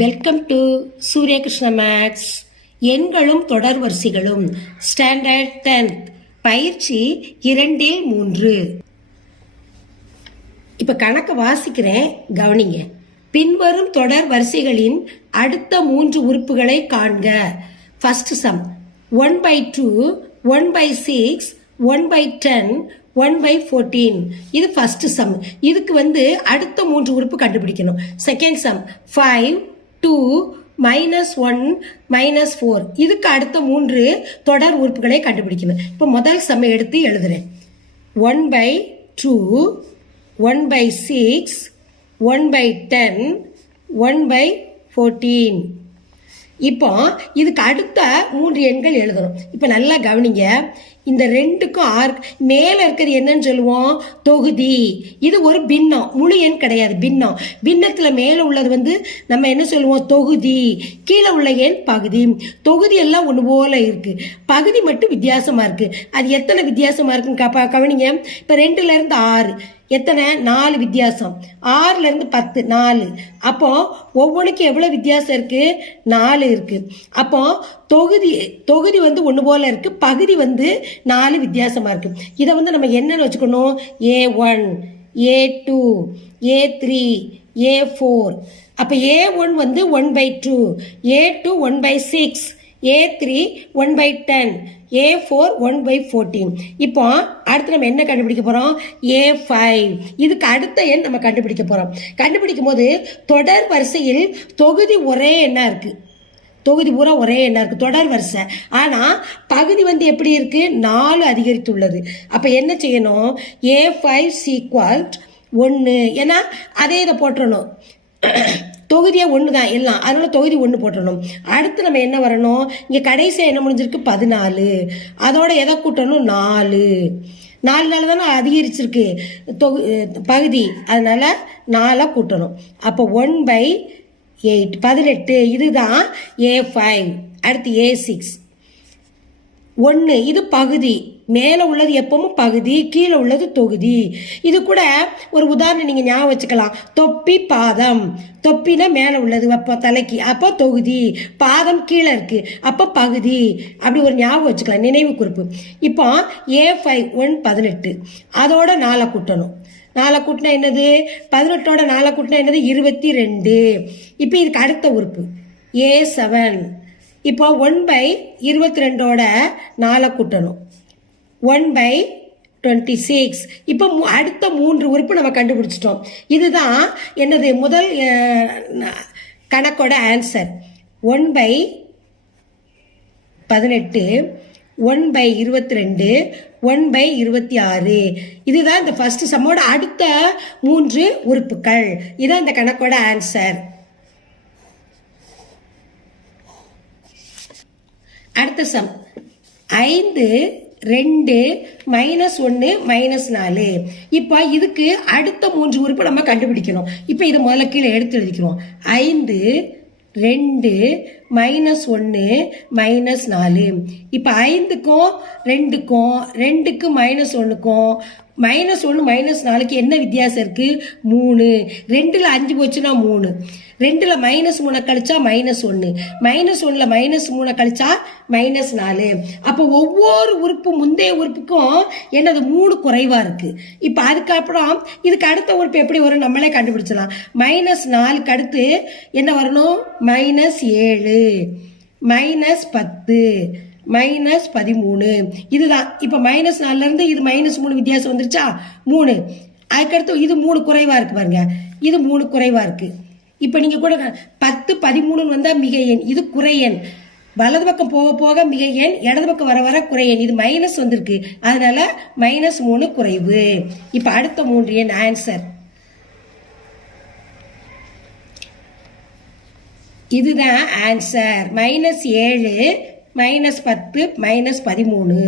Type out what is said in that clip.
Welcome to சூரியகிருஷ்ண maths. எண்களும் தொடர் வரிசைகளும் standard 10th பயிற்சி 2-3. இப்ப கணக்கு வாசிக்கிறேன், கவனிங்க. பின்வரும் தொடர் வரிசைகளின் அடுத்த 3 உறுப்புகளை காண்க. First sum 1/2, 1/6, 1/10, 1/14. இது ஃபர்ஸ்ட் சம். இதுக்கு அடுத்த 3 உறுப்பு கண்டுபிடிக்கணும். Second sum 5, 2, -1, -4. இதுக்கு அடுத்த 3 தொடர் உறுப்புகளை கண்டுபிடிக்கணும். இப்போ முதல் சம் எடுத்து எழுதுறேன். 1/2, 1/6, 1/10, 1/14. இப்போ இதுக்கு அடுத்த 3 எண்கள் எழுதணும். இப்போ நல்லா கவனிங்க. இந்த 2க்கும் 6 மேல இருக்கிறது என்னன்னு சொல்லுவோம்? தொகுதி. இது ஒரு பின்னம், முழு எண் கிடையாது, பின்னம். பின்னத்துல மேல உள்ளது நம்ம என்ன சொல்லுவோம்? தொகுதி. கீழே உள்ள எண் பகுதி. தொகுதி எல்லாம் ஒன்று போல இருக்கு, பகுதி மட்டும் வித்தியாசமா இருக்கு. அது எத்தனை வித்தியாசமா இருக்குன்னு கவனிங்க. இப்ப 2ல இருந்து 6 எத்தனை? 4 வித்தியாசம். 6ல இருந்து 10 4. அப்போ ஒவ்வொன்றுக்கும் எவ்வளவு வித்தியாசம் இருக்கு? 4 இருக்கு. அப்போ தொகுதி ஒன்று போல இருக்கு, பகுதி 4 வித்தியாசமா இருக்கு. இதை நம்ம என்னன்னு வச்சுக்கணும்? A1, A2, A3, A4. அப்ப A1 1/2, A2 1/6, A3 1/10, A4 1/14. இப்போ அடுத்து நம்ம என்ன கண்டுபிடிக்க போறோம்? A5. இதுக்கு அடுத்த எண் நம்ம கண்டுபிடிக்க போறோம். கண்டுபிடிக்கும் போது தொடர் வரிசையில் தொகுதி ஒரே எண்ணா இருக்கு, தொகுதி பூரா ஒரே எண்ணா இருக்கு, தொடர் வரிசை. ஆனா பகுதி எப்படி இருக்கு? 4 அதிகரித்துள்ளது. அப்ப என்ன செய்யணும்? A5 1. ஏன்னா அதே இதை போட்டுறணும், தொகுதியா 1 தான் எல்லாம், அதனால தொகுதி 1 போட்டணும். அடுத்து நம்ம என்ன வரணும்? இங்க கடைசியா என்ன முடிஞ்சிருக்கு? 14. அதோட எதை கூட்டணும்? 4. 4 தானே அதிகரிச்சிருக்கு பகுதி, அதனால 4 கூட்டணும். அப்போ 1/8 18. இதுதான் A5. அடுத்து A6 1. இது பகுதி. மேல உள்ளது எப்பவும் பகுதி, கீழே உள்ளது தொகுதி. இது கூட ஒரு உதாரணம் நீங்க ஞாபகம் வச்சுக்கலாம். தொப்பி பாதம். தொப்பினா மேல உள்ளது அப்போ தலைக்கு, அப்போ தொகுதி. பாதம் கீழே இருக்கு, அப்போ பகுதி. அப்படி ஒரு ஞாபகம் வச்சுக்கலாம், நினைவு குறிப்பு. இப்போ A5 18. அதோட 4 கூட்டணும். 4 கூட்டினா என்னது? 18ஓட 4 கூட்டினா என்னது? 22. இப்போ இதுக்கு அடுத்த உறுப்பு A7. இப்போ 1/22ஓட 4 கூட்டணும். 1/26. இப்போ அடுத்த 3 உறுப்பு நம்ம கண்டுபிடிச்சிட்டோம். இதுதான் என்னது? முதல் கணக்கோட ஆன்சர். 1/18, 1/22, 1/26. இதுதான் இந்த ஃபர்ஸ்ட் சம்மோட அடுத்த 3 உறுப்புகள். இதான் இந்த கணக்கோட ஆன்சர். அடுத்த சம் 5, 2, -1, -4. இப்போ இதுக்கு அடுத்த 3 உறுப்பு நம்ம கண்டுபிடிக்கணும். இப்போ இதை முதல்ல கீழே எடுத்து எழுதிக்கிறோம். 5, 2, -1, -4. இப்போ 5க்கும் 2க்கும் 2க்கு -1க்கும் -1 -4க்கு என்ன வித்தியாசம் இருக்கு? 3. 2ல 5 போச்சுன்னா 3. 2ல -3 கழிச்சா -1. -1ல -3 கழிச்சா -4. அப்போ ஒவ்வொரு உறுப்பு முந்தைய உறுப்புக்கும் என்னது? 3 குறைவா இருக்கு. இப்போ அதுக்கப்புறம் இதுக்கு அடுத்த உறுப்பு எப்படி வரும்? நம்மளே கண்டுபிடிச்சலாம். -4க்கு அடுத்து என்ன வரணும்? -7, -10, -13. இதுதான். இப்ப -4ல இருந்து இது -3 வித்தியாசம் வந்துருச்சா? 3. அதுக்கடுத்து இது 3 குறைவா இருக்கு பாருங்க, இது 3 குறைவா இருக்கு. இப்ப நீங்க கூட 10, 13 வந்தா மிக எண், இது குறை எண். வலது பக்கம் போக போக மிக எண், இடது பக்கம் வர வர குறை எண். இது மைனஸ் வந்திருக்கு, அதனால -3 குறைவு. இப்ப அடுத்த 3 எண் ஆன்சர். இதுதான் ஆன்சர். -7, -10, -13.